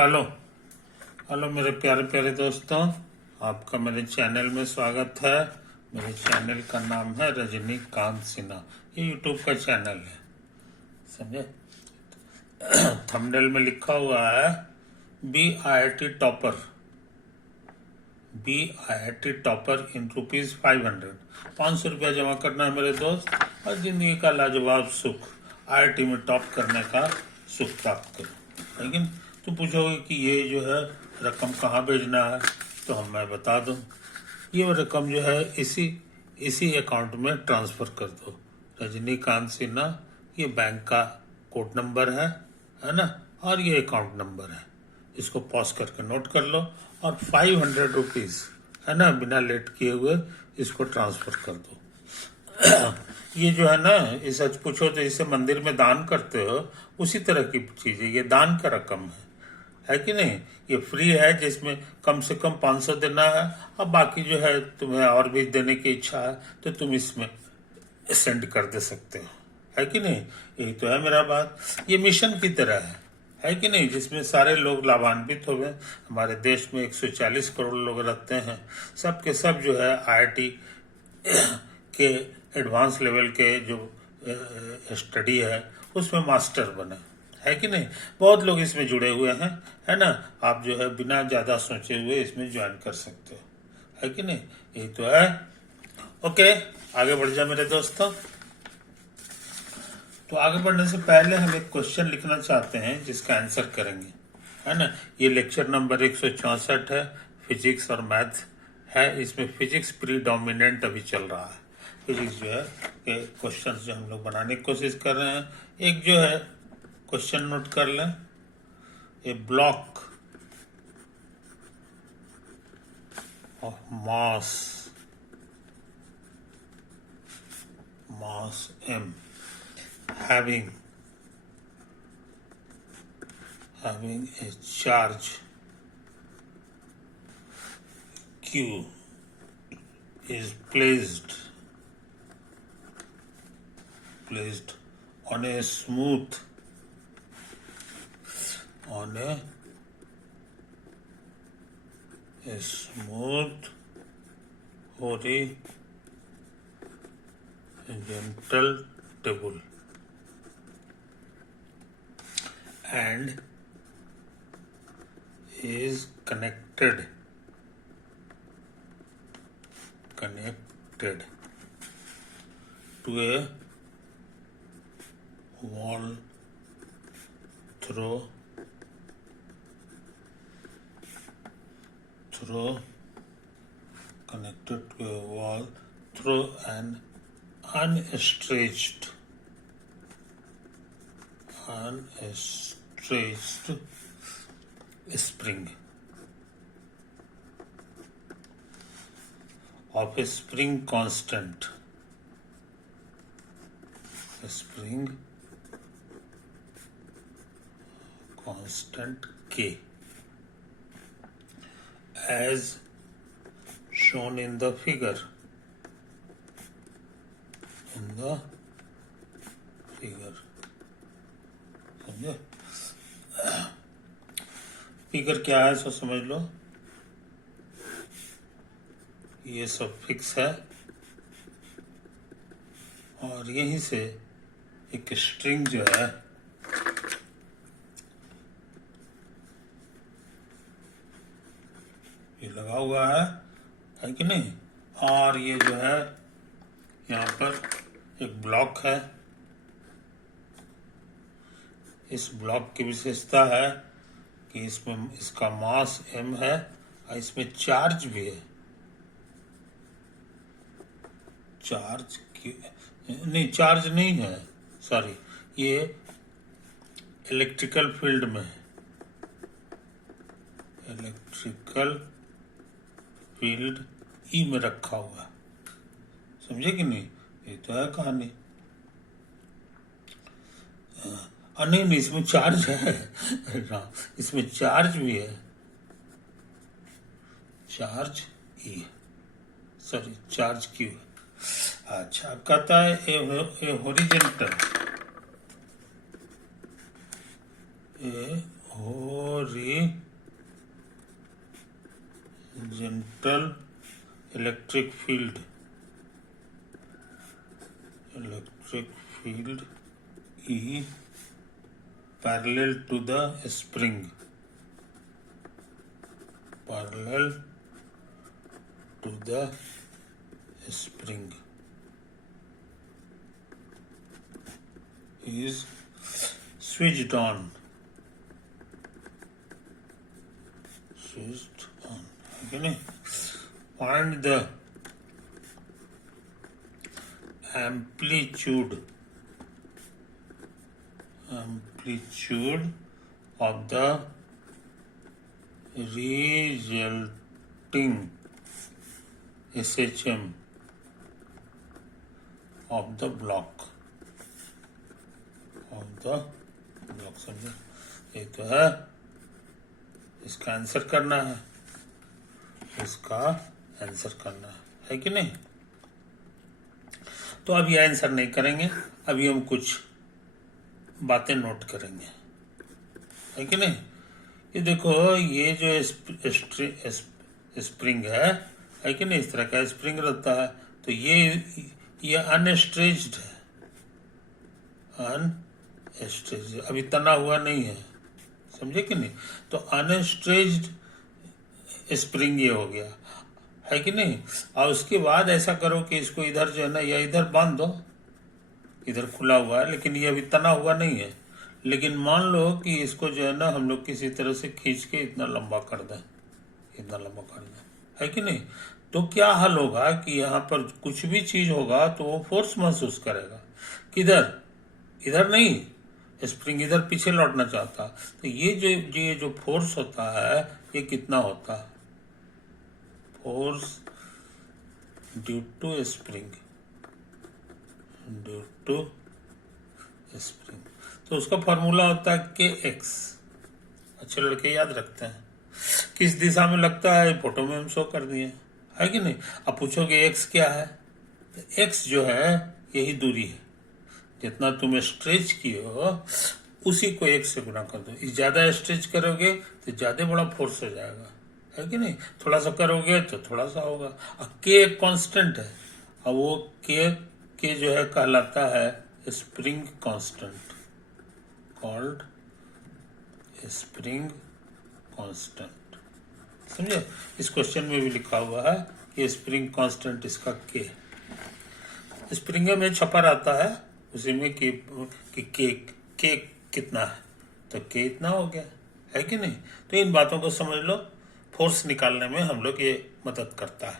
Hello hello मेरे प्यारे प्यारे दोस्तों, आपका मेरे चैनल में स्वागत है। मेरे चैनल का नाम है रजनीकांत सिन्हा। ये यूट्यूब का चैनल है, समझे। थंबनेल में लिखा हुआ है BIT टॉपर इन ₹500। 500 रुपया जमा करना है मेरे दोस्त, और जिंदगी का लाजवाब सुख, IIT में टॉप करने का सुख प्राप्त करो। लेकिन तुम पूछोगे कि ये जो है रकम कहाँ भेजना है, तो मैं बता दूं। ये रकम जो है इसी अकाउंट में ट्रांसफर कर दो। रजनीकांत सिन्हा, ये बैंक का कोड नंबर है ना, और ये अकाउंट नंबर है। इसको पॉज करके नोट कर लो, और 500 रुपीज है ना, बिना लेट किए हुए इसको ट्रांसफर कर दो। ये जो है ना, ये सच पूछो तो इसे मंदिर में दान करते हो, उसी तरह की चीज है। ये दान का रकम है कि नहीं। ये फ्री है, जिसमें कम से कम 500 देना है, और बाकी जो है तुम्हें और भी देने की इच्छा है तो तुम इसमें सेंड कर दे सकते हो, है कि नहीं। यही तो है मेरा बात। ये मिशन की तरह है कि नहीं, जिसमें सारे लोग लाभान्वित हो गए। हमारे देश में 140 करोड़ लोग रहते हैं, सब के सब जो है IIT के एडवांस लेवल के जो स्टडी है उसमें मास्टर बने, है कि नहीं। बहुत लोग इसमें जुड़े हुए हैं, है ना। आप जो है बिना ज्यादा सोचे हुए इसमें ज्वाइन कर सकते हो, है कि नहीं। यही तो है। ओके, आगे बढ़ जा मेरे दोस्तों। तो आगे बढ़ने से पहले हम एक क्वेश्चन लिखना चाहते हैं जिसका आंसर करेंगे, है ना। ये लेक्चर नंबर 164 है, फिजिक्स और मैथ है। इसमें फिजिक्स प्रीडोमिनेंट अभी चल रहा है। फिजिक्स जो है के क्वेश्चन जो हम लोग बनाने की कोशिश कर रहे हैं। एक जो है क्वेश्चन नोट कर लें, a block of mass m having a charge q is placed on a smooth horizontal table and is connected to a wall through an unstretched spring of a spring constant K, as shown in the figure. समझे। Figure क्या है सो समझ लो। ये सब fix है, और यहीं से एक स्ट्रिंग जो है ये लगा हुआ है कि नहीं। और ये जो है यहाँ पर एक ब्लॉक है। इस ब्लॉक की विशेषता है कि इसमें इसका मास m है, और इसमें चार्ज भी है। चार्ज नहीं है, सॉरी, ये इलेक्ट्रिकल फील्ड में है। इलेक्ट्रिकल फील्ड ई में रखा हुआ, समझे कि नहीं। ये तो है कहानी। नहीं, इसमें चार्ज है। इसमें चार्ज भी है, चार्ज ई, सॉरी चार्ज क्यू। अच्छा, अब कहता है ए horizontal total electric field E parallel to the spring is switched on. Okay, find the amplitude of the resulting SHM of the block समझे। ये तो है, इसका आंसर करना है, है कि नहीं। तो अब ये आंसर नहीं करेंगे, अभी हम कुछ बातें नोट करेंगे, है कि नहीं। ये देखो, ये जो स्प्रिंग है कि नहीं, इस तरह का स्प्रिंग रहता है। तो ये अनस्ट्रेच्ड है, अभी तना हुआ नहीं है, समझे कि नहीं। तो अनस्ट्रेच्ड स्प्रिंग ये हो गया, है कि नहीं। और उसके बाद ऐसा करो कि इसको इधर जो है ना, या इधर बांध दो, इधर खुला हुआ है लेकिन ये अभी तना हुआ नहीं है। लेकिन मान लो कि इसको जो है ना हम लोग किसी तरह से खींच के इतना लंबा कर दें, है कि नहीं। तो क्या हल होगा कि यहाँ पर कुछ भी चीज होगा तो वो फोर्स महसूस करेगा। किधर, इधर नहीं, स्प्रिंग इधर पीछे लौटना चाहता। तो ये जो फोर्स होता है ये कितना होता है, फोर्स ड्यू टू स्प्रिंग, तो उसका फॉर्मूला होता है kx। अच्छे लड़के याद रखते हैं, किस दिशा में लगता है फोटो में हम शो कर दिए, है कि नहीं। अब पूछोगे x क्या है, तो x जो है यही दूरी है, जितना तुम स्ट्रेच किए हो उसी को x से गुना कर दो। ज्यादा स्ट्रेच करोगे तो ज्यादा बड़ा फोर्स हो जाएगा, है कि नहीं। थोड़ा सा करोगे तो थोड़ा सा होगा। अब k एक कांस्टेंट है, अब वो k जो है कहलाता है spring constant, called spring constant, समझे। इस क्वेश्चन में भी लिखा हुआ है कि स्प्रिंग कांस्टेंट इसका k है। स्प्रिंग में छपा रहता है उसी में कि के कितना है, तो के इतना हो गया, है कि नहीं। तो इन बातों को समझ लो, फोर्स निकालने में हम लोग ये मदद करता है।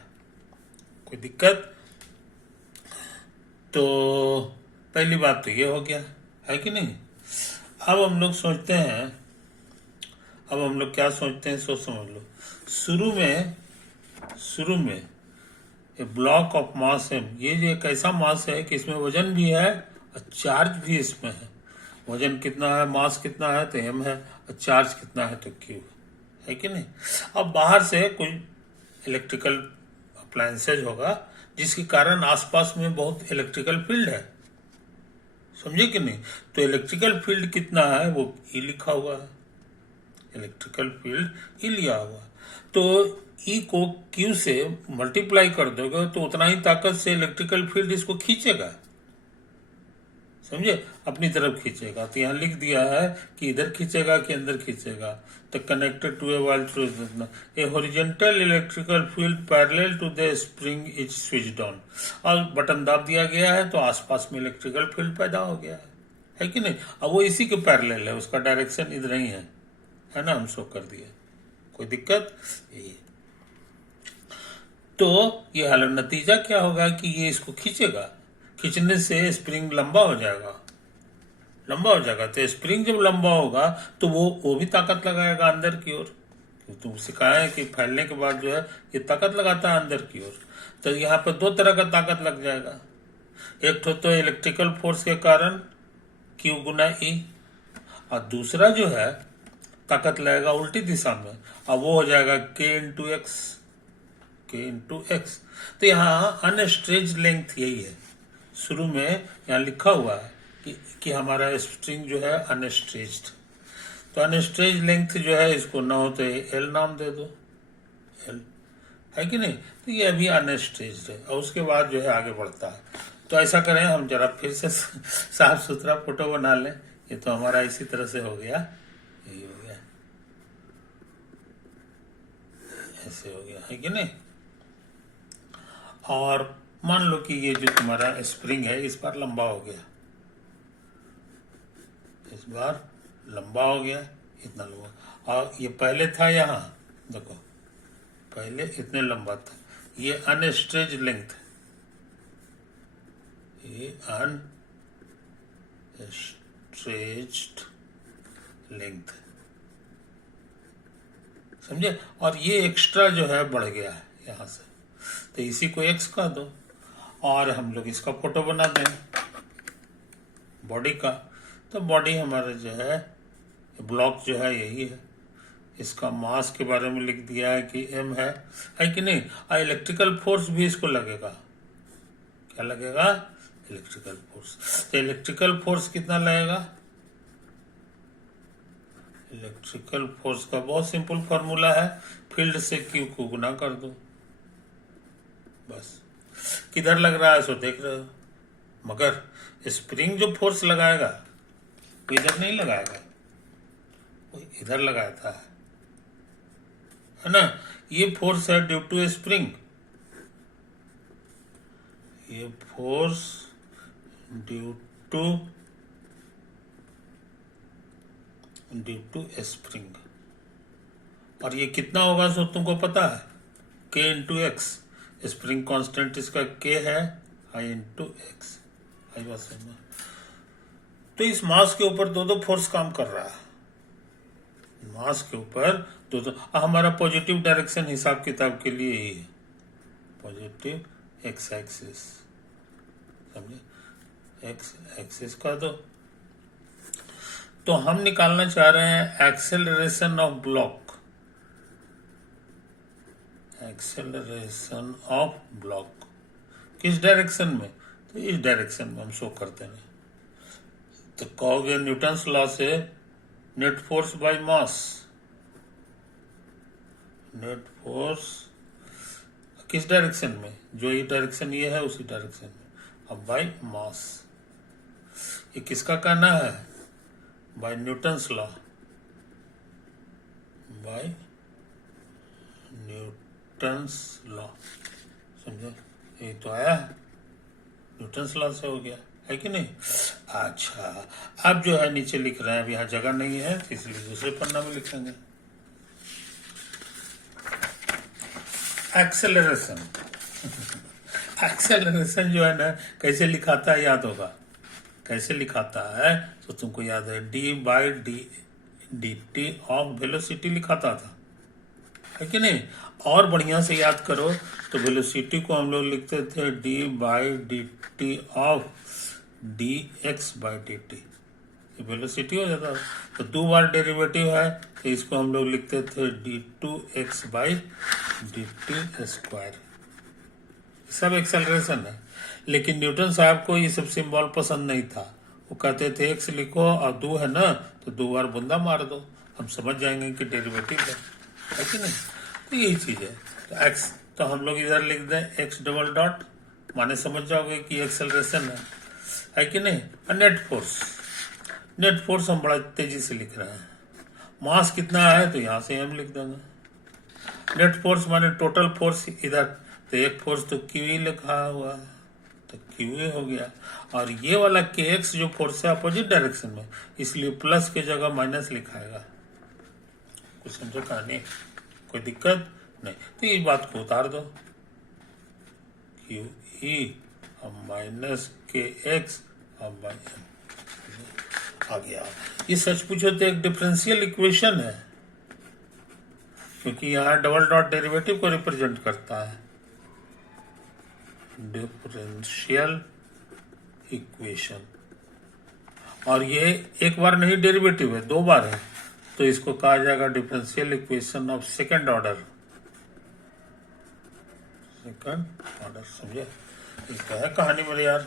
कोई दिक्कत। तो पहली बात तो ये हो गया, है कि नहीं। अब हम लोग सोचते हैं, क्या सोचते हैं, समझ लो। शुरू में ए ब्लॉक ऑफ मास m, ये जो एक ऐसा मास है कि इसमें वजन भी है और चार्ज भी इसमें है। वजन कितना है, मास कितना है, तो m है, और चार्ज कितना है तो q है कि नहीं। अब बाहर से कोई इलेक्ट्रिकल अप्लायंसेज होगा जिसके कारण आसपास में बहुत इलेक्ट्रिकल फील्ड है, समझे कि नहीं। तो इलेक्ट्रिकल फील्ड कितना है वो E लिखा हुआ है, इलेक्ट्रिकल फील्ड E लिया हुआ। तो E को Q से मल्टीप्लाई कर दोगे तो उतना ही ताकत से इलेक्ट्रिकल फील्ड इसको खींचेगा, समझे, अपनी तरफ खींचेगा। तो यहाँ लिख दिया है कि इधर खींचेगा कि अंदर खींचेगा। तो connected to a wire through a horizontal electrical field parallel to the spring is switched on, और बटन दाब दिया गया है तो आसपास में इलेक्ट्रिकल फील्ड पैदा हो गया है कि नहीं। अब वो इसी के पैरेलल है, उसका डायरेक्शन इधर ही है ना, हम शो कर दिए। कोई दिक्कत। ये तो ये हाल नतीजा क्या होगा कि ये इसको खींचेगा, खींचने से स्प्रिंग लंबा हो जाएगा। तो स्प्रिंग जब लंबा होगा तो वो भी ताकत लगाएगा अंदर की ओर। तुम सिखाया है कि फैलने के बाद जो है ये ताकत लगाता है अंदर की ओर। तो यहाँ पर दो तरह का ताकत लग जाएगा, एक तो इलेक्ट्रिकल फोर्स के कारण Q गुना E, और दूसरा जो है ताकत लगेगा उल्टी दिशा में, और वो हो जाएगा K इंटू एक्स। तो यहाँ अनस्ट्रेच्ड लेंथ यही है, शुरू में यहाँ लिखा हुआ है कि हमारा स्ट्रिंग जो है अनस्ट्रेच्ड। तो अनस्ट्रेच्ड लेंथ जो है इसको ना हो तो L नाम दे दो, L है कि नहीं। तो ये अभी अनस्टेज्ड है और उसके बाद जो है आगे बढ़ता है। तो ऐसा करें, हम जरा फिर से साफ सुथरा फोटो बना लें। ये तो हमारा इसी तरह से हो गया, यही हो गया, ऐसे हो गया, है कि नहीं। और मान लो कि ये जो तुम्हारा स्प्रिंग है इस बार लंबा हो गया, इस बार लंबा हो गया, इतना लंबा। और ये पहले था यहाँ, देखो पहले इतने लंबा था, ये अनस्ट्रेच लेंथ, ये अनस्ट्रेच्ड लेंथ, समझे। और ये एक्स्ट्रा जो है बढ़ गया है यहाँ से, तो इसी को एक्स कह दो। और हम लोग इसका फोटो बना दें बॉडी का। तो बॉडी हमारा जो है ब्लॉक जो है यही है, इसका मास के बारे में लिख दिया है कि m है कि नहीं। और इलेक्ट्रिकल फोर्स भी इसको लगेगा, क्या लगेगा, इलेक्ट्रिकल फोर्स। तो इलेक्ट्रिकल फोर्स कितना लगेगा, इलेक्ट्रिकल फोर्स का बहुत सिंपल फॉर्मूला है, फील्ड से क्यू को गुना कर दो, बस। किधर लग रहा है सो देख रहे हो, मगर स्प्रिंग जो फोर्स लगाएगा वो इधर नहीं लगाएगा, वो इधर लगाता है ना। ये फोर्स है ड्यू टू स्प्रिंग, ये फोर्स ड्यू टू स्प्रिंग। और ये कितना होगा सो तुमको पता है, k into x. Spring constant इसका k है, आई इंटू एक्स, आई बात समझ। तो इस मास के ऊपर दो दो फोर्स काम कर रहा है, मास के ऊपर दो दो। हमारा पॉजिटिव डायरेक्शन हिसाब किताब के लिए ही है, पॉजिटिव एक्स एक्सिस, समझे, एक्स एक्सिस का दो। तो हम निकालना चाह रहे हैं acceleration of block, acceleration of block किस डायरेक्शन में, तो इस डायरेक्शन में हम शो करते हैं। तो कहोगे न्यूटन्स लॉ से net force by mass, net force किस डायरेक्शन में, जो ये डायरेक्शन ये है उसी डायरेक्शन में, अब बाय मास। ये किसका कहना है, by Newton's law, by Newton's law, समझे। ये तो आया न्यूटन्स लॉ से हो गया, है कि नहीं। अच्छा, अब जो है नीचे लिख रहे हैं, अब यहाँ जगह नहीं है तो इसलिए दूसरे पन्ना में लिखेंगे। एक्सेलरेशन एक्सेलरेशन जो है ना कैसे लिखाता है याद होगा, कैसे लिखाता है तो तुमको याद है, d by d t of velocity लिखाता था, है कि नहीं। और बढ़िया से याद करो तो वेलोसिटी को हम लोग लिखते थे D by d t of D x by d T, velocity हो जाता। तो दो बार डेरिवेटिव है तो इसको हम लोग लिखते थे d two x by d t square, सब एक्सेलरेशन है। लेकिन न्यूटन साहब को ये सब सिंबल पसंद नहीं था, वो कहते थे एक्स लिखो और दो है ना तो दो बार बूंदा मार दो, हम समझ जाएंगे कि डेरिवेटिव है कि नहीं। तो यही चीज है, तो एक्स तो हम लोग इधर लिख दें एक्स डबल डॉट, माने समझ जाओगे कि एक्सेलरेशन है कि नहीं। और नेट फोर्स, नेट फोर्स हम बड़ा तेजी से लिख रहे हैं, मास कितना है तो यहाँ से हम लिख देंगे। नेट फोर्स माने टोटल फोर्स इधर, तो एक फोर्स तो क्यू ही लिखा हुआ तो क्यू ही हो गया। और ये वाला के एक्स जो फोर्स है अपोजिट डायरेक्शन में, इसलिए प्लस के जगह माइनस लिखाएगा। कुछ समझो कहानी, कोई दिक्कत नहीं। तो इस बात को उतार दो, क्यू ई माइनस के एक्स बाई एम आ गया। ये सच पूछो तो एक डिफरेंशियल इक्वेशन है, क्योंकि यहाँ डबल डॉट डेरिवेटिव को रिप्रेजेंट करता है, डिफरेंशियल इक्वेशन। और ये एक बार नहीं डेरिवेटिव है, दो बार है, तो इसको कहा जाएगा differential equation of second order, second order, समझे। इसका है कहानी मेरे यार।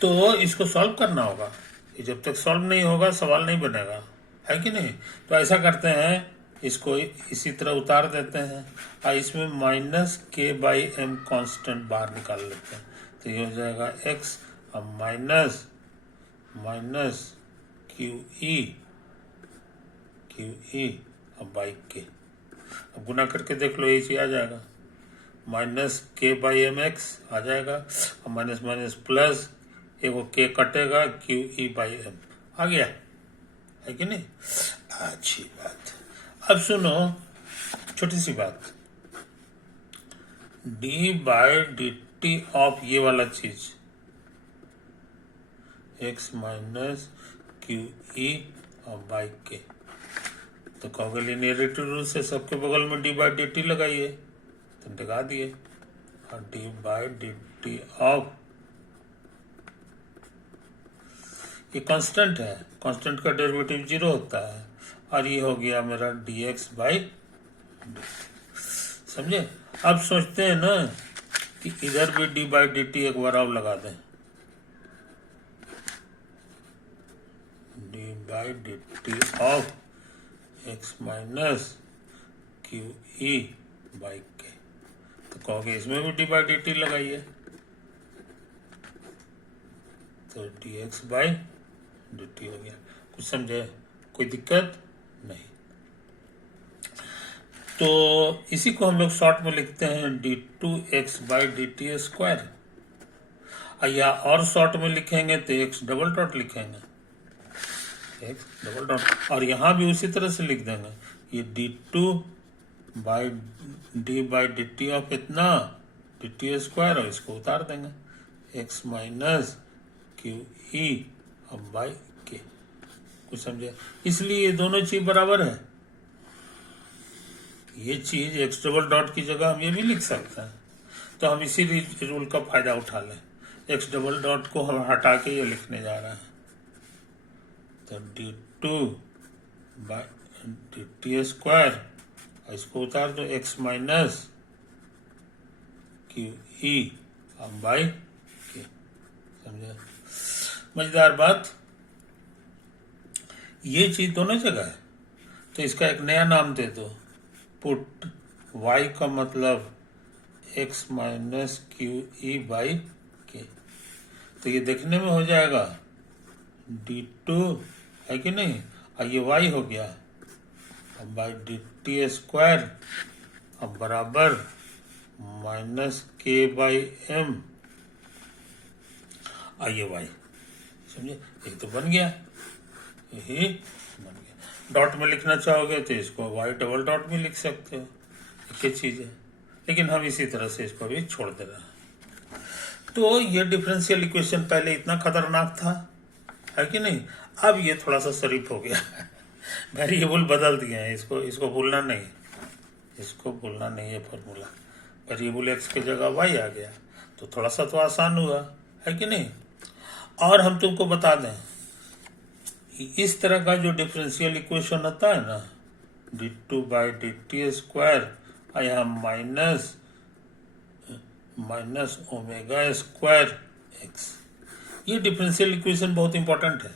तो इसको सॉल्व करना होगा, जब तक सॉल्व नहीं होगा सवाल नहीं बनेगा, है कि नहीं। तो ऐसा करते हैं, इसको इसी तरह उतार देते हैं और इसमें माइनस के बाई एम कॉन्स्टेंट बाहर निकाल लेते हैं, तो ये हो जाएगा एक्स और माइनस माइनस क्यू ई और बाई के। अब गुना करके देख लो, ये चीज आ जाएगा, माइनस के बाई एम एक्स आ जाएगा और माइनस माइनस प्लस एगो के कटेगा, क्यू ई बाई एम आ गया, है कि नहीं? अच्छी बात। अब सुनो छोटी सी बात, D by d t of ये वाला चीज एक्स माइनस क्यू ई और बाई के, तो कहोगे लिनियरिटी रूल से सबके बगल में डी बाई डी टी लगाइए, तो लगा दिए, और D by d t of ये कांस्टेंट है, कांस्टेंट का डेरिवेटिव 0 होता है, और ये हो गया मेरा डी एक्स बाई डी। समझे? अब सोचते हैं ना कि इधर भी डी बाई डी टी एक बार और लगा दें, D by d t of x minus Q E by के, तो कहोगे इसमें भी डी बाई डी टी लगाइए, तो D x by d T हो गया। कुछ समझे? कोई दिक्कत नहीं। तो इसी को हम लोग शॉर्ट में लिखते हैं d two x by d t square, या और शॉर्ट में लिखेंगे तो एक्स डबल डॉट लिखेंगे, एक्स डबल डॉट, और यहाँ भी उसी तरह से लिख देंगे, ये d two by d by d t of इतना डी टी स्क्वायर, और इसको उतार देंगे एक्स माइनस क्यू ई और बाई के। कुछ समझे? इसलिए ये दोनों चीज बराबर है, ये चीज एक्स डबल डॉट की जगह हम ये भी लिख सकते हैं, तो हम इसी रूल का फायदा उठा लें, एक्स डबल डॉट को हम हटा के ये लिखने जा रहे हैं, तो D two by d t square, इसको उतार दो एक्स माइनस क्यू ई और बाई के। समझे? मजेदार बात, ये चीज दोनों जगह है, तो इसका एक नया नाम दे दो, पुट y का मतलब x minus Q E by के, तो ये देखने में हो जाएगा d2 है कि नहीं, और ये y हो गया, अब बाई डी टी स्क्वायर अब बराबर माइनस के बाई एम, और ये y। समझे? ये तो बन गया, यही बन गया। डॉट में लिखना चाहोगे तो इसको वाई डबल डॉट में लिख सकते हो, एक ही चीज है, लेकिन हम इसी तरह से इसको भी छोड़ दे रहे हैं। तो ये डिफरेंशियल इक्वेशन पहले इतना खतरनाक था, है कि नहीं? अब ये थोड़ा सा शरीफ हो गया वेरिएबल बदल दिए हैं, इसको भूलना नहीं, इसको भूलना नहीं है फॉर्मूला, वेरिएबल एक्स की जगह वाई आ गया, तो थोड़ा सा तो आसान हुआ, है कि नहीं? और हम तुमको बता दें, इस तरह का जो डिफरेंशियल इक्वेशन होता है ना, d two by d t square, यहाँ minus minus omega square x, ये डिफरेंशियल इक्वेशन बहुत इंपॉर्टेंट है,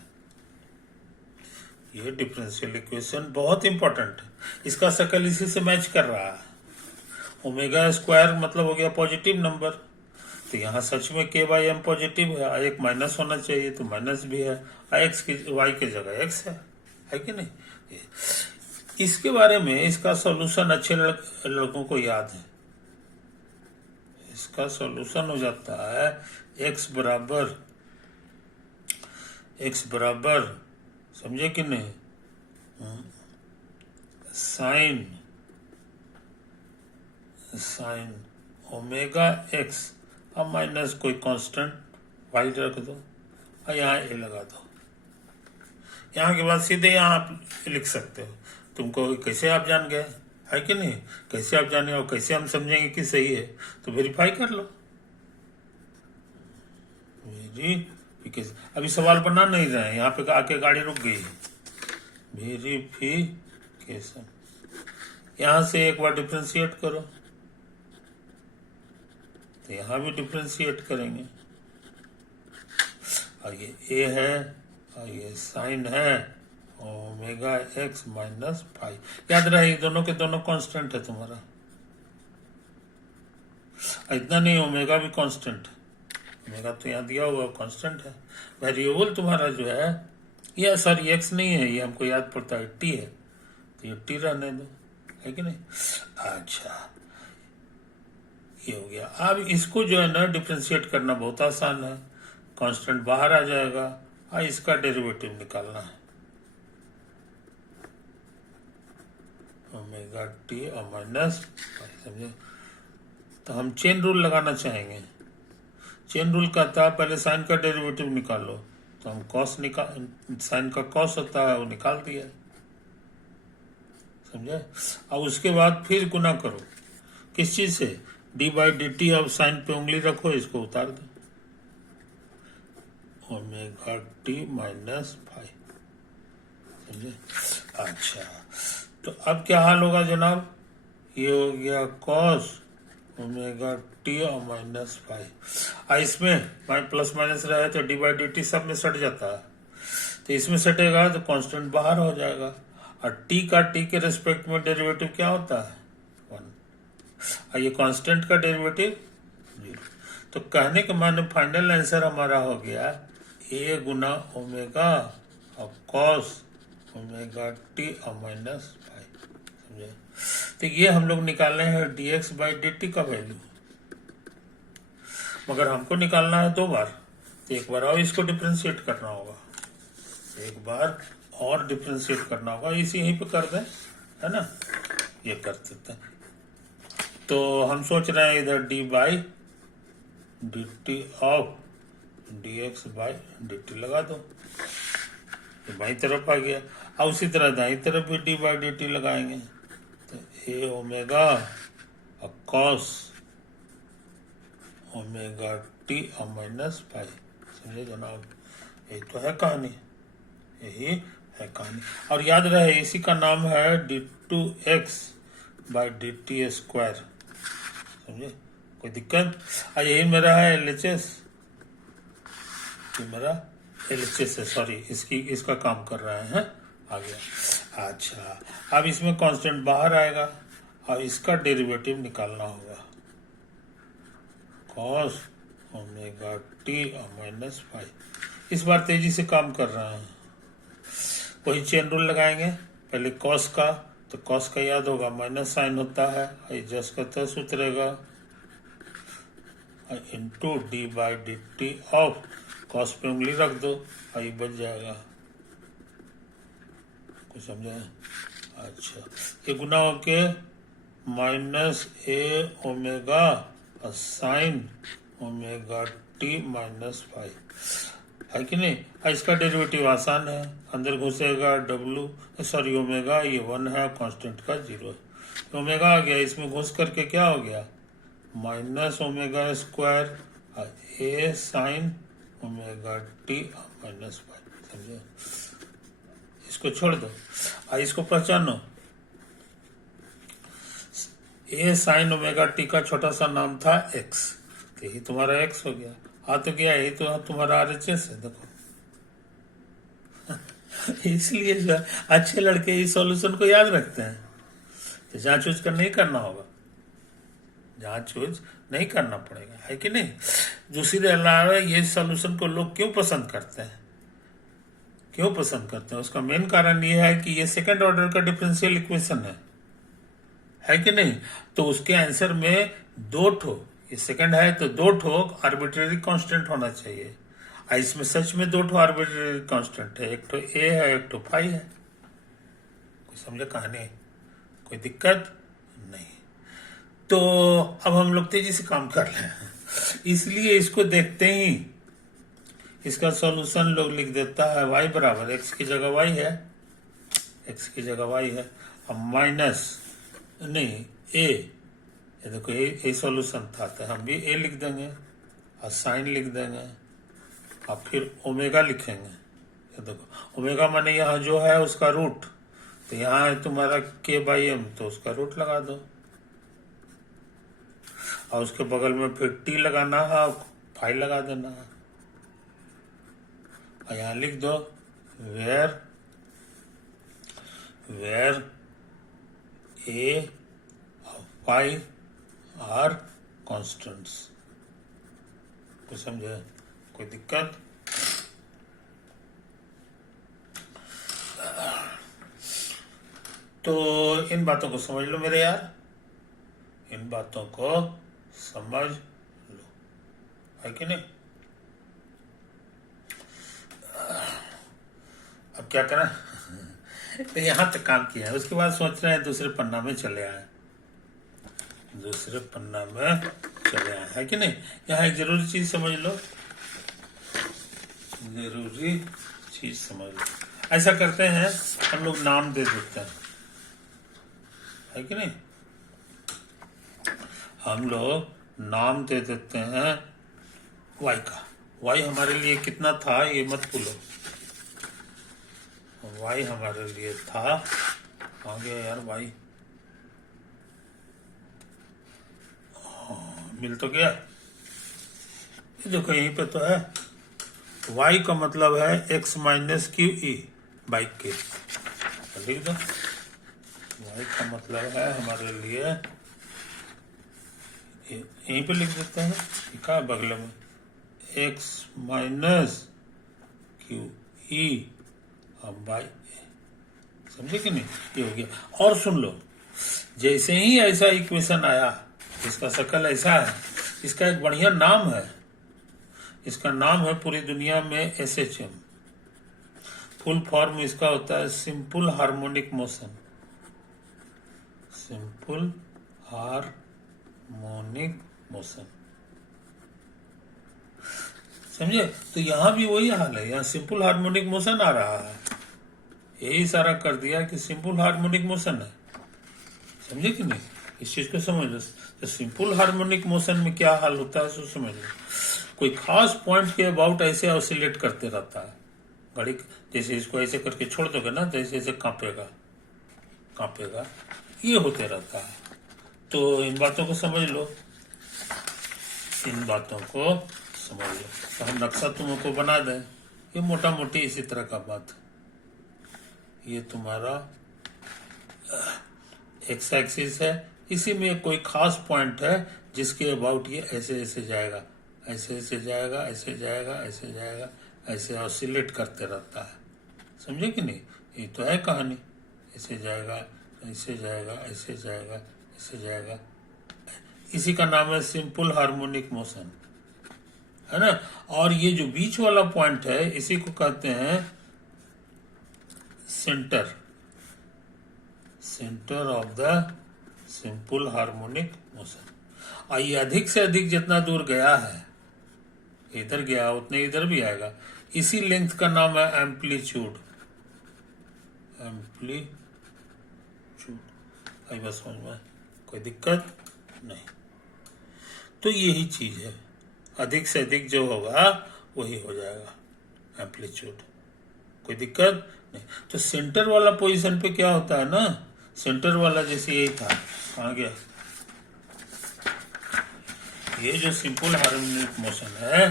ये डिफरेंशियल इक्वेशन बहुत इंपॉर्टेंट है, इसका शक्ल इसी से मैच कर रहा है। ओमेगा स्क्वायर मतलब हो गया पॉजिटिव नंबर, तो यहाँ सच में के बाई एम पॉजिटिव है, एक माइनस होना चाहिए तो माइनस भी है, एक्स की वाई की जगह एक्स है कि नहीं? इसके बारे में इसका सॉल्यूशन अच्छे लड़कों को याद है, इसका सॉल्यूशन हो जाता है एक्स बराबर समझे कि नहीं, साइन ओमेगा एक्स, अब माइनस कोई कांस्टेंट वाई रख दो और यहाँ ए लगा दो, यहाँ के बाद सीधे यहाँ आप लिख सकते हो। तुमको कैसे आप जान गए, है कि नहीं? कैसे आप जाने और कैसे हम समझेंगे कि सही है, तो वेरीफाई कर लो। वेरीफिकेशन, अभी सवाल बना नहीं रहे, यहाँ पे आके गाड़ी रुक गई है। वेरीफिकेशन, यहाँ से एक बार डिफ्रेंशिएट करो, तो यहाँ भी डिफ्रेंशिएट करेंगे, और ये ए है और ये साइन है omega omega x minus five. याद रहे दोनों के दोनों कांस्टेंट है तुम्हारा, इतना नहीं, ओमेगा भी कांस्टेंट है, ओमेगा तो यहाँ दिया हुआ कांस्टेंट है। वेरिएबल तुम्हारा जो है ये सॉरी एक्स नहीं है, ये हमको याद पड़ता है टी है, तो ये टी रहने दो, है कि नहीं। अच्छा ये हो गया। अब इसको जो है ना डिफ्रेंशिएट करना बहुत आसान है, कांस्टेंट बाहर आ जाएगा और इसका डेरिवेटिव निकालना है, ओमेगा टी और माइनस, समझे। तो हम चेन रूल लगाना चाहेंगे। चेन रूल कहता है पहले साइन का डेरिवेटिव निकालो, तो हम कॉस निकाल, साइन का कॉस होता है वो निकाल दिया, समझे। अब उसके बाद फिर गुना करो किस चीज से, डी बाई डी टी। अब साइन पे उंगली रखो, इसको उतार दो, ओमेगा टी माइनस फाइव, समझे। अच्छा तो अब क्या हाल होगा जनाब, ये हो गया कॉस ओमेगा टी और माइनस फाइव। इसमें प्लस माइनस रहे तो डी बाई डी टी सब में सट जाता है, तो इसमें सटेगा तो कांस्टेंट बाहर हो जाएगा। और टी का टी के रेस्पेक्ट में डेरिवेटिव क्या होता है, वन, और ये कांस्टेंट का डेरिवेटिव जीरो। तो कहने के माने फाइनल आंसर हमारा हो गया ए गुना ओमेगा और कॉस ओमेगा टी और माइनस फाइव, समझे। तो ये हम लोग निकालने हैं D x by d T का वैल्यू, मगर हमको निकालना है दो बार, तो एक बार और इसको डिफ्रेंशिएट करना होगा, एक बार और डिफ्रेंशिएट करना होगा, इसी यहीं पे कर दें, है ना, ये कर देते हैं। तो हम सोच रहे हैं इधर D by d t of D x by d T लगा दो, ये बाई तरफ आ गया। और उसी तरह दाई तरफ भी डी बाई डी टी लगाएंगे, तो ए ओमेगा और कॉस ओमेगा टी और माइनस फाइव, समझे जनाब। यही तो है कहानी, यही है कहानी। और याद रहे इसी का नाम है d two x by d t square, समझे। कोई दिक्कत, यही मेरा है LHS, मेरा LHS है, सॉरी इसका काम कर रहे हैं, आ गया। अच्छा अब इसमें कांस्टेंट बाहर आएगा और इसका डेरिवेटिव निकालना होगा, कॉस ओमेगा टी और माइनस फाइव। इस बार तेजी से काम कर रहे हैं, वही चेन रूल लगाएंगे। पहले कॉस का, तो कॉस का याद होगा माइनस साइन होता है, जस्ट का सूत्र रहेगा into D by d t of, cos पे उंगली रख दो और ये बच जाएगा, कुछ समझे। अच्छा ये गुना होके माइनस ए ओमेगा और sign omega t minus five, है कि नहीं। इसका डेरिवेटिव आसान है, अंदर घुसेगा ओमेगा, ये 1 है, कांस्टेंट का 0 है, ओमेगा आ गया, इसमें घुस करके क्या हो गया माइनस ओमेगा स्क्वायर और A sine omega t minus five, समझे। इसको छोड़ दो और इसको पहचानो, ए साइन ओमेगा टी का छोटा सा नाम था एक्स, तो यही तुम्हारा एक्स हो गया। तो क्या यही तो तुम्हारा RHS है, देखो। इसलिए जो अच्छे लड़के इस सॉल्यूशन को याद रखते हैं, तो जांच ऊंच कर नहीं करना होगा, जांच ऊंच नहीं करना पड़ेगा, है कि नहीं। दूसरे अलावा ये सॉल्यूशन को लोग क्यों पसंद करते हैं, क्यों पसंद करते हैं, उसका मेन कारण ये है कि ये सेकंड ऑर्डर का डिफरेंशियल इक्वेशन है कि नहीं। तो उसके आंसर में दो ठो, ये सेकंड है तो दो ठो आर्बिट्रेरी कांस्टेंट होना चाहिए, इसमें सच में दो ठो आर्बिट्रेरी कांस्टेंट है, एक ठो ए है एक ठो फाइव है। कोई समझे कहानी, कोई दिक्कत नहीं। तो अब हम लोग तेजी से काम कर रहे हैं, इसलिए इसको देखते ही इसका सॉल्यूशन लोग लिख देता है y बराबर, x की जगह y है, x की जगह y है, अब माइनस नहीं a, ये देखो ये सॉल्यूशन था, तो हम भी a लिख देंगे और साइन लिख देंगे और फिर ओमेगा लिखेंगे। ये देखो ओमेगा माने यहाँ जो है उसका रूट, तो यहाँ है तुम्हारा k/m, तो उसका रूट लगा दो और उसके बगल में फिर t लगाना है और फाइव लगा देना है, और यहाँ लिख दो where where a y are constants। कोई समझे? कोई दिक्कत? तो इन बातों को समझ लो मेरे यार, इन बातों को समझ लो, है कि नहीं? अब क्या करें? तो यहां तक काम किया है, उसके बाद सोच रहे हैं दूसरे पन्ना में चले आए, दूसरे पन्ना में चले आए, है कि नहीं? यहाँ एक जरूरी चीज समझ लो, जरूरी चीज समझ लो। ऐसा करते हैं हम लोग, नाम दे देते हैं, है कि नहीं? हम लोग नाम दे देते हैं y का। y हमारे लिए कितना था ये मत भूलो, y हमारे लिए था, आ गया यार y, मिल तो गया, ये देखो यहीं पे तो है। y का मतलब है x minus Q E by के, लिख दो। y का मतलब है हमारे लिए, यहीं पे लिख देते हैं, लिखा है बगल में, x minus Q E by, समझे कि नहीं? ये हो गया। और सुन लो, जैसे ही ऐसा इक्वेशन आया, इसका शकल ऐसा है, इसका एक बढ़िया नाम है, इसका नाम है पूरी दुनिया में SHM, फुल फॉर्म इसका होता है simple harmonic motion, simple harmonic motion, समझे? तो यहां भी वही हाल है, यहाँ सिंपल हार्मोनिक मोशन आ रहा है, यही सारा कर दिया कि सिंपल हार्मोनिक मोशन है, समझे कि नहीं? इस चीज को समझ लो। तो सिंपल हार्मोनिक मोशन में क्या हाल होता है सो समझ लो, कोई खास पॉइंट के अबाउट ऐसे ऑसिलेट करते रहता है घड़ी, जैसे इसको ऐसे करके छोड़ दोगे ना, जैसे ऐसे कांपेगा कांपेगा, ये होते रहता है। तो इन बातों को समझ लो, इन बातों को समझ लो। तो हम नक्शा तुमको बना दें, ये मोटा मोटी इसी तरह का बात, ये तुम्हारा एक्स एक्सिस है, इसी में कोई खास पॉइंट है जिसके अबाउट ये ऐसे ऐसे जाएगा, ऐसे ऐसे जाएगा, ऐसे जाएगा, ऐसे जाएगा, ऐसे ऑसिलेट करते रहता है, समझे कि नहीं? ये तो है कहानी, ऐसे जाएगा, ऐसे जाएगा, ऐसे जाएगा, ऐसे जाएगा, इसी का नाम है सिंपल हार्मोनिक मोशन, है ना? और ये जो बीच वाला पॉइंट है, इसी को कहते हैं centre, centre of the simple harmonic motion. और ये अधिक से अधिक जितना दूर गया है, इधर गया उतने इधर भी आएगा, इसी लेंथ का नाम है एम्पलीट्यूड, एम्पलीट्यूड। आई बस समझ में, कोई दिक्कत नहीं। तो यही चीज है, अधिक से अधिक जो होगा वही हो जाएगा एम्पलीट्यूड, कोई दिक्कत नहीं। तो सेंटर वाला पोजीशन पे क्या होता है ना, सेंटर वाला जैसे यही था, आ गया ये जो सिंपल हार्मोनिक मोशन है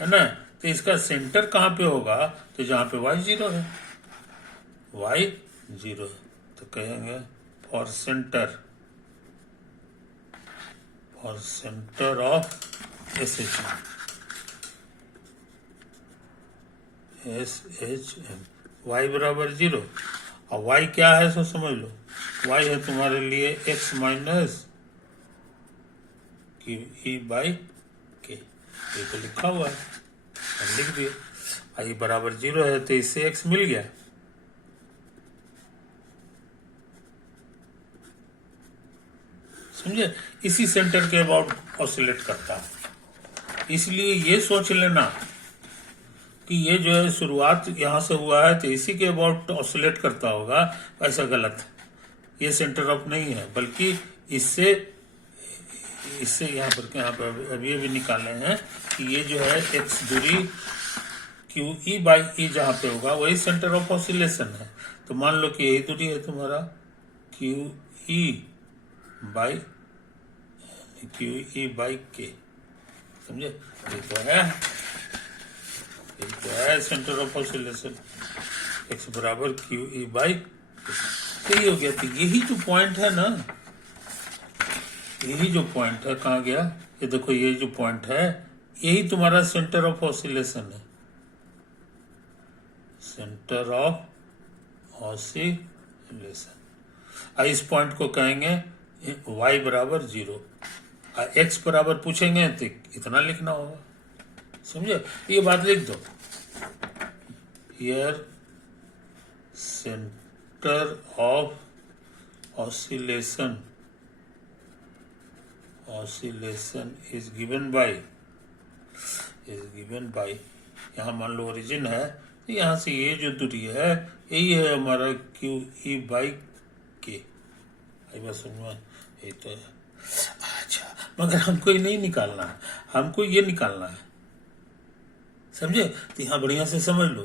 ना, तो इसका सेंटर कहाँ पे होगा? तो जहां पे y 0 है, y 0 है, तो कहेंगे for centre of SHM, y बराबर 0, और y क्या है सो समझ लो, y है तुम्हारे लिए x minus Q E by के, ये तो लिखा हुआ है, हम लिख दिए। आई बराबर 0 है तो इससे x मिल गया, समझे? इसी सेंटर के अबाउट ऑसिलेट करता है। इसलिए ये सोच लेना कि ये जो है शुरुआत यहां से हुआ है तो इसी के अबाउट ऑसिलेट करता होगा, ऐसा गलत है। ये सेंटर ऑफ नहीं है, बल्कि इससे यहाँ पर अभी भी निकाले हैं कि ये जो है x दूरी क्यू ई बाई ई जहां पे होगा वही सेंटर ऑफ ऑसिलेशन है। तो मान लो कि यही दूरी है तुम्हारा क्यू ई बाई के, समझे? ये तो है सेंटर ऑफ ऑसिलेशन, x बराबर क्यू ई बाई। तो ये हो गया। तो यही जो पॉइंट है ना, यही जो पॉइंट है, कहाँ गया ये देखो, ये जो पॉइंट है यही तुम्हारा सेंटर ऑफ ऑसिलेशन है, सेंटर ऑफ ऑसिलेशन। इस पॉइंट को कहेंगे y बराबर 0, x बराबर पूछेंगे तो इतना लिखना होगा, समझे? ये बात लिख दो, here centre of oscillation is given by यहाँ मान लो ओरिजिन है, तो यहाँ से ये जो दूरी है यही है हमारा क्यू ई बाई के। बस ये तो है। अच्छा, मगर हमको ये नहीं निकालना है, हमको ये निकालना है, समझे? तो यहाँ बढ़िया से समझ लो,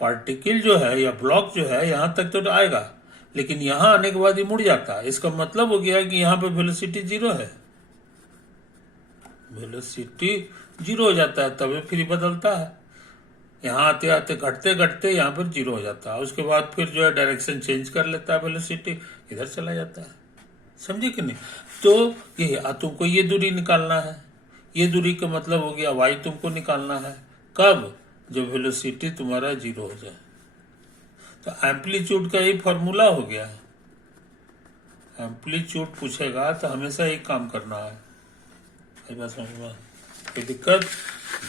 पार्टिकल जो है या ब्लॉक जो है यहाँ तक तो आएगा, लेकिन यहाँ आने के बाद ये मुड़ जाता है। इसका मतलब हो गया कि यहाँ पे वेलोसिटी 0 है, वेलोसिटी 0 हो जाता है, तब फिर बदलता है। यहाँ आते आते घटते घटते यहाँ पर 0 हो जाता है, उसके बाद फिर जो है डायरेक्शन चेंज कर लेता है, वेलोसिटी इधर चला जाता है, समझे कि नहीं? तो ये तुमको ये दूरी निकालना है, ये दूरी का मतलब हो गया y तुमको निकालना है, कब? जब वेलोसिटी तुम्हारा 0 हो जाए। तो एम्पलीट्यूड का यही फॉर्मूला हो गया है। एम्पलीट्यूड पूछेगा तो हमेशा एक काम करना है, कोई दिक्कत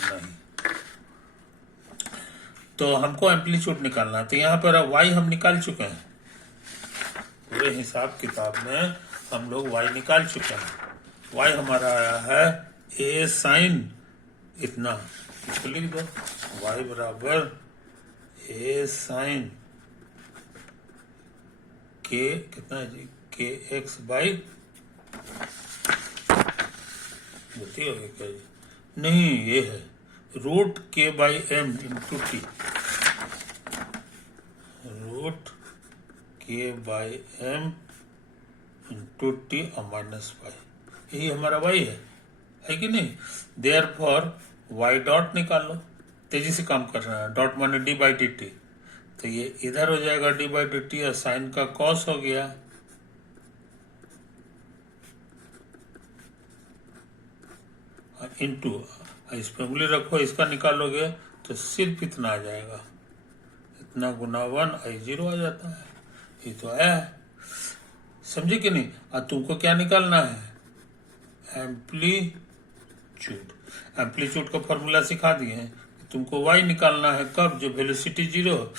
नहीं। तो हमको एम्पलीट्यूड निकालना है, तो यहाँ पर y हम निकाल चुके हैं, पूरे हिसाब किताब में हम लोग y निकाल चुके हैं। y हमारा आया है a साइन इतना, इसको लिख दो, y बराबर a साइन k कितना है जी, के एक्स बाई गलती हो गई क्या जी? नहीं, ये है root k by m into t, root k by m into t minus y, यही हमारा वाई है कि नहीं? देयरफॉर वाई डॉट निकाल लो, तेजी से काम कर रहा है, डॉट माने डी बाई डी टी, तो ये इधर हो जाएगा डी बाई डी टी, और साइन का कॉस हो गया, इनटू इस पे उंगली रखो, इसका निकालोगे तो सिर्फ इतना आ जाएगा, इतना गुना 1 I0 आ जाता है। ये तो है, समझे कि नहीं? अब तुमको क्या निकालना है? एम्पलीट्यूड। एम्पलीट्यूड का फॉर्मूला सिखा दिए हैं, तुमको y निकालना है, कब? जब वेलोसिटी 0 हो।